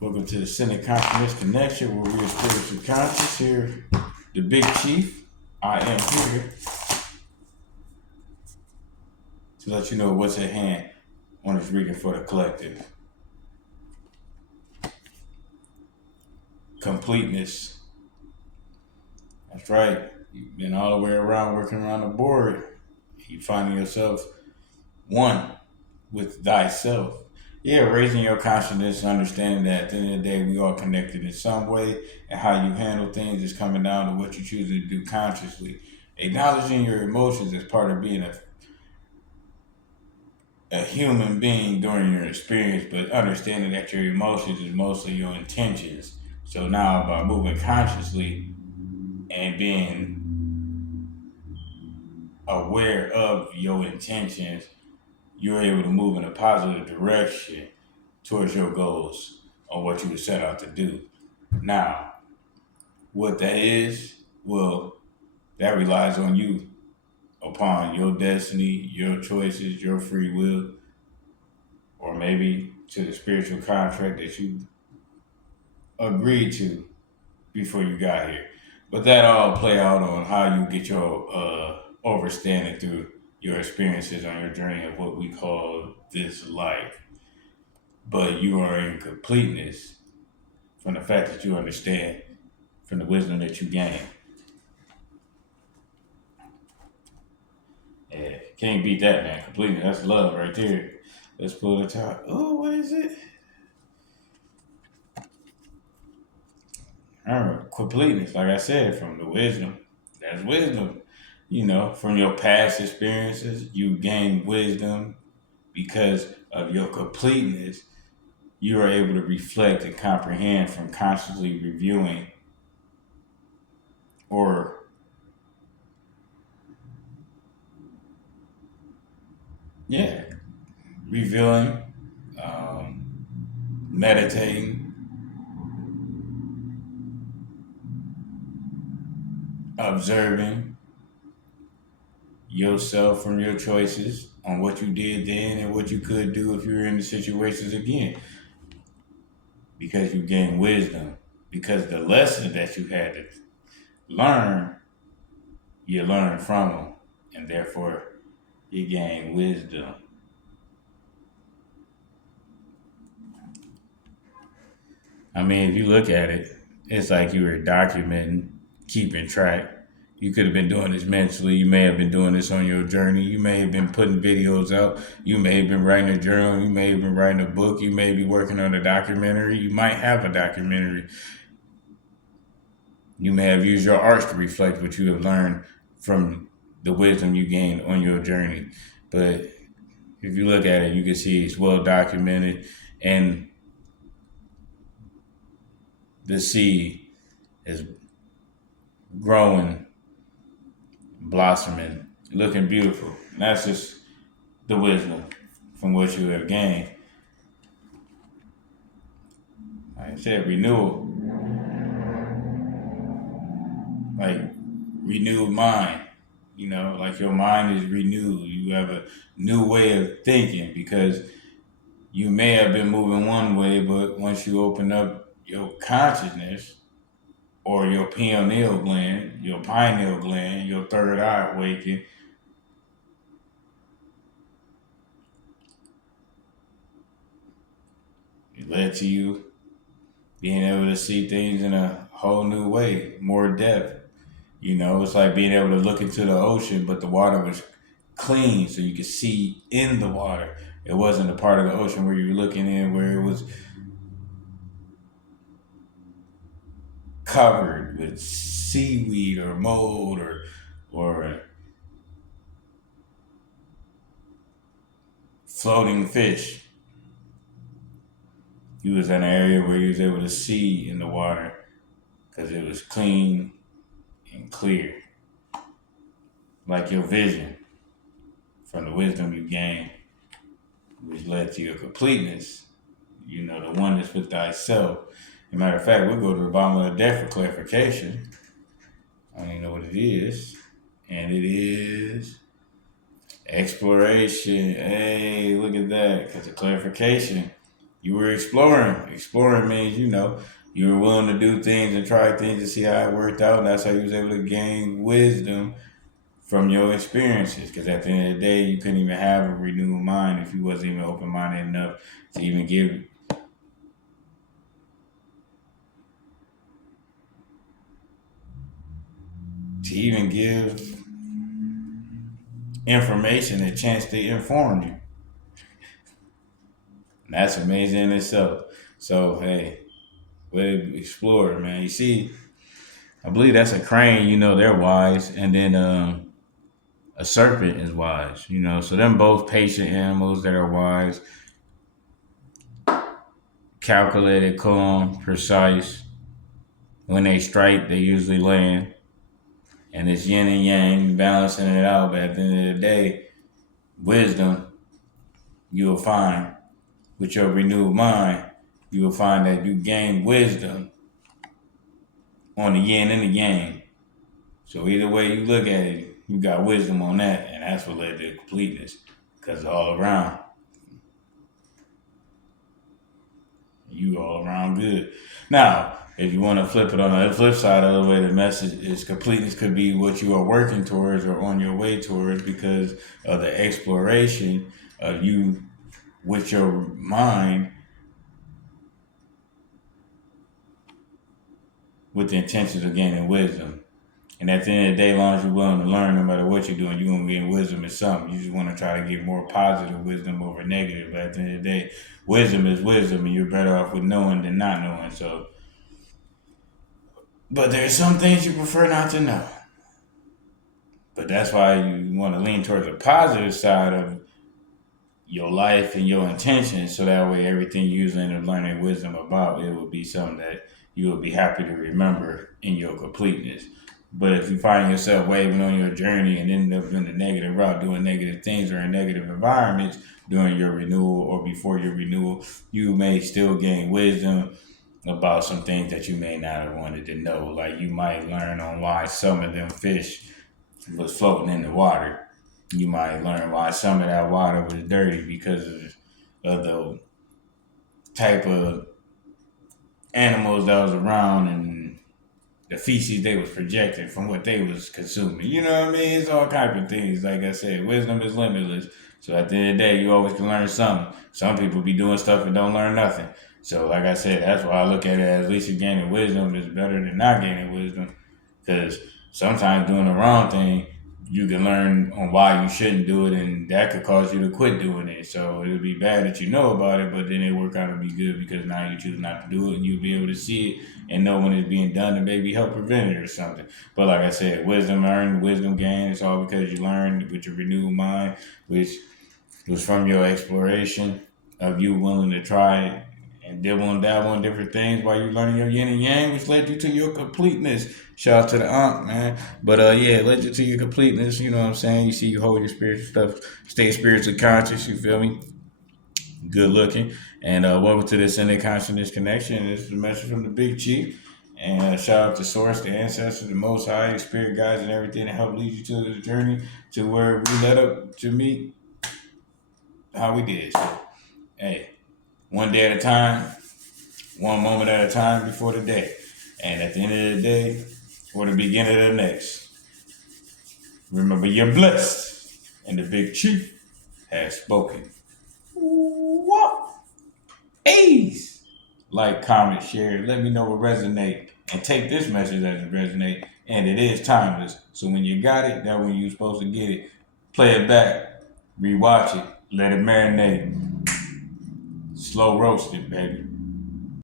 Welcome to the Center Consciousness Connection, where we are spiritually conscious. Here, the Big Chief. I am here to let you know what's at hand on this reading for the collective. Completeness. That's right. You've been all the way around working around the board. You finding yourself one with thyself. Yeah, raising your consciousness, understanding that at the end of the day, we all connected in some way, and how you handle things is coming down to what you choose to do consciously. Acknowledging your emotions is part of being a human being during your experience, but understanding that your emotions is mostly your intentions. So now, by moving consciously and being aware of your intentions, you're able to move in a positive direction towards your goals or what you set out to do. Now, what that is, well, that relies on you, upon your destiny, your choices, your free will, or maybe to the spiritual contract that you agreed to before you got here. But that all play out on how you get your overstanding through your experiences on your journey of what we call this life. But you are in completeness from the fact that you understand from the wisdom that you gain. Yeah, can't beat that, man. Completeness, that's love right there. Let's pull the top. Oh, what is it? Completeness, like I said, from the wisdom. That's wisdom. From your past experiences, you gain wisdom because of your completeness. You are able to reflect and comprehend from constantly reviewing or, yeah, revealing, meditating, observing yourself from your choices on what you did then and what you could do if you were in the situations again. Because you gain wisdom. Because the lesson that you had to learn, you learn from them. And therefore, you gain wisdom. I mean, if you look at it, it's like you were documenting, keeping track. You could have been doing this mentally. You may have been doing this on your journey. You may have been putting videos out. You may have been writing a journal. You may have been writing a book. You may be working on a documentary. You might have a documentary. You may have used your arts to reflect what you have learned from the wisdom you gained on your journey. But if you look at it, you can see it's well documented, and the seed is growing, blossoming, looking beautiful. And that's just the wisdom from what you have gained. Like I said, renewal, like renewed mind. Like your mind is renewed. You have a new way of thinking because you may have been moving one way, but once you open up your consciousness or your pineal gland, your third eye awaken, it led to you being able to see things in a whole new way, more depth. It's like being able to look into the ocean, but the water was clean, so you could see in the water. It wasn't a part of the ocean where you were looking in, where it was covered with seaweed or mold or floating fish. You was in an area where you was able to see in the water because it was clean and clear, like your vision from the wisdom you gained, which led to your completeness. The oneness with thyself. As a matter of fact, we'll go to the bottom of the deck for clarification. I don't even know what it is. And it is exploration. Hey, look at that. Because the clarification, You were exploring. Exploring means, you were willing to do things and try things to see how it worked out. And that's how you was able to gain wisdom from your experiences. Because at the end of the day, you couldn't even have a renewed mind if you wasn't even open minded enough to even give information a chance to inform you. And that's amazing in itself. So hey, we explore, man. You see, I believe that's a crane. They're wise, and then a serpent is wise. So them both patient animals that are wise, calculated, calm, precise. When they strike, they usually land, and it's yin and yang, balancing it out. But at the end of the day, wisdom you will find with your renewed mind. You will find that you gain wisdom on the yin and the yang. So either way you look at it, you got wisdom on that, and that's what led to completeness. Because all around, you all around good. Now, if you want to flip it on the flip side of the way, the message is completeness could be what you are working towards or on your way towards because of the exploration of you with your mind with the intentions of gaining wisdom. And at the end of the day, as long as you're willing to learn, no matter what you're doing, you're going to gain wisdom in something. You just want to try to get more positive wisdom over negative. But at the end of the day, wisdom is wisdom, and you're better off with knowing than not knowing. So, but there's some things you prefer not to know. But that's why you want to lean towards the positive side of your life and your intentions, so that way everything you're using and learning wisdom about it will be something that you will be happy to remember in your completeness. But if you find yourself waving on your journey and end up in the negative route, doing negative things or in negative environments during your renewal or before your renewal, you may still gain wisdom about some things that you may not have wanted to know. Like you might learn on why some of them fish was floating in the water. You might learn why some of that water was dirty because of the type of animals that was around and the feces they was projecting from what they was consuming. You know what I mean? It's all type of things. Like I said, wisdom is limitless. So at the end of the day, you always can learn something. Some people be doing stuff and don't learn nothing. So like I said, that's why I look at it as at least you're gaining wisdom is better than not gaining wisdom. Because sometimes doing the wrong thing, you can learn on why you shouldn't do it, and that could cause you to quit doing it. So it would be bad that you know about it, but then it work out to be good because now you choose not to do it, and you'll be able to see it and know when it's being done and maybe help prevent it or something. But like I said, wisdom earned, wisdom gained. It's all because you learned with your renewed mind, which was from your exploration of you willing to try it and dibble and dabble on different things while you're learning your yin and yang, which led you to your completeness. Shout out to the Ankh, man. But yeah, it led you to your completeness. You know what I'm saying? You see, you hold your spiritual stuff, stay spiritually conscious. You feel me? Good looking. And welcome to this Inner Consciousness Connection. This is a message from the Big Chief. And shout out to Source, the ancestors, the Most High, the spirit guides, and everything that helped lead you to the journey to where we led up to meet how we did. So, hey, one day at a time, one moment at a time before the day. And at the end of the day, or the beginning of the next, remember you're blessed. And the Big Chief has spoken. What? Ace. Like, comment, share. Let me know what resonate. And take this message as it resonate. And it is timeless. So when you got it, that when you're supposed to get it. Play it back. Rewatch it. Let it marinate. Slow roast it, baby.